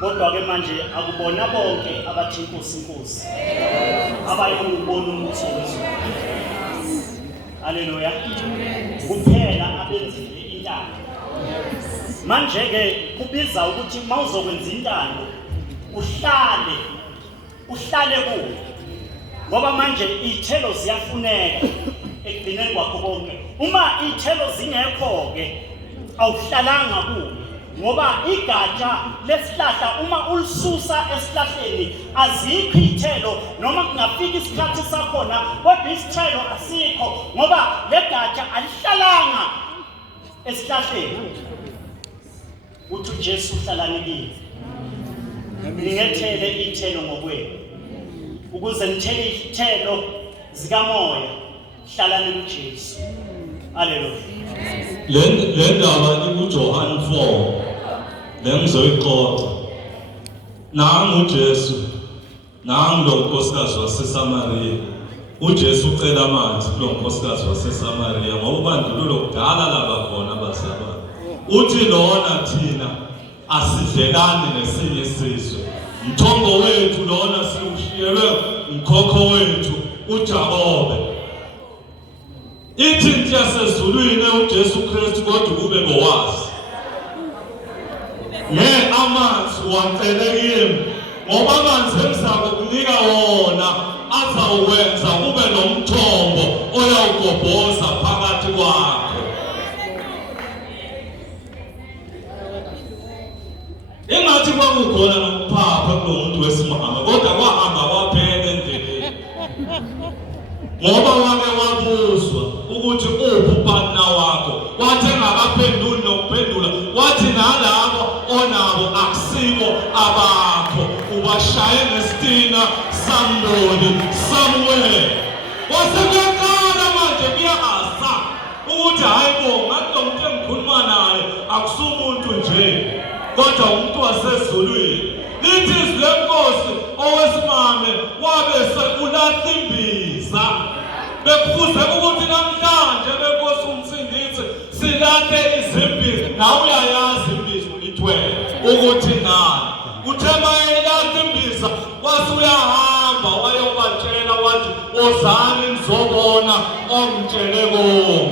Kodwa ke manje akubona bonke abathi inkosi inkosi abayibona umuthi wezulu. Haleluya. Kuphela abenzile intando. Manje ke kubiza ukuthi mawuzokwenza intando uhlale kuyo. Ngoba manje ithelo ziyafuneka ekugcineni kwakho konke. Uma ithelo zingekho ke awuhlalanga kuyo. Ngoba igatsha lesihlahla uma ulisusa esihlahleni azikho ithelo noma kungafika isikhathi sakhona kodwa isithelo asikho ngoba legatsha alihlalanga esihlahleni. Uthi uJesu uhlalane kimi. Ngingethele ithelo ngokwenu. Ukuze ngithele izithelo zikamoya hlalane kuJesu. Haleluya. Le ndaba ikuJohane 4 lengizoyiqoqa. Nangu uJesu, nangu lo nkosikazi waseSamariya. uJesu ucela amanzi kulo nkosikazi waseSamariya ngoba ubandlululo kudala laba khona abazalwane. Uthi lona thina asidlelani nesinye isizwe. Mthombo wethu lona siushiyelwe umkhokho wethu uJakobe. Ithi nti yasezulwini uJesu Kristu kodwa kube bowazi. Amanzi wacele kimi ngoba amanzi engizakukunika wona azawukwenza kube nomthombo oyawugobhoza phakathi kwakho. Engathi kwakukhona nokuphapha kulo muntu wesimame kodwa kwahamba kwaphela endleleni. Ngoba wake wabuzwa ukuthi ubani wakho wathi engakaphenduli nokuphendula wathi nalabo onabo akusibo abakho ubashaye ngesitina samboni Samuel. Wasekuyaqala manje kuyaza ukuthi hayibo ngathi lo muntu engikhuluma naye akusumuntu nje kodwa umuntu wasezulwini. Lithi izwi lenkosi owesimame wabe sekulahla imbiza. Bekufuze ukuthi namhlanje benkosi umsindisi silahle izimbiza. Nawe uyayazi imbiza ulithwele ukuthi nani. Uthe mayelahla imbiza wase uyahamba wayobatshela wathi ozani nizobona ongitshele kona.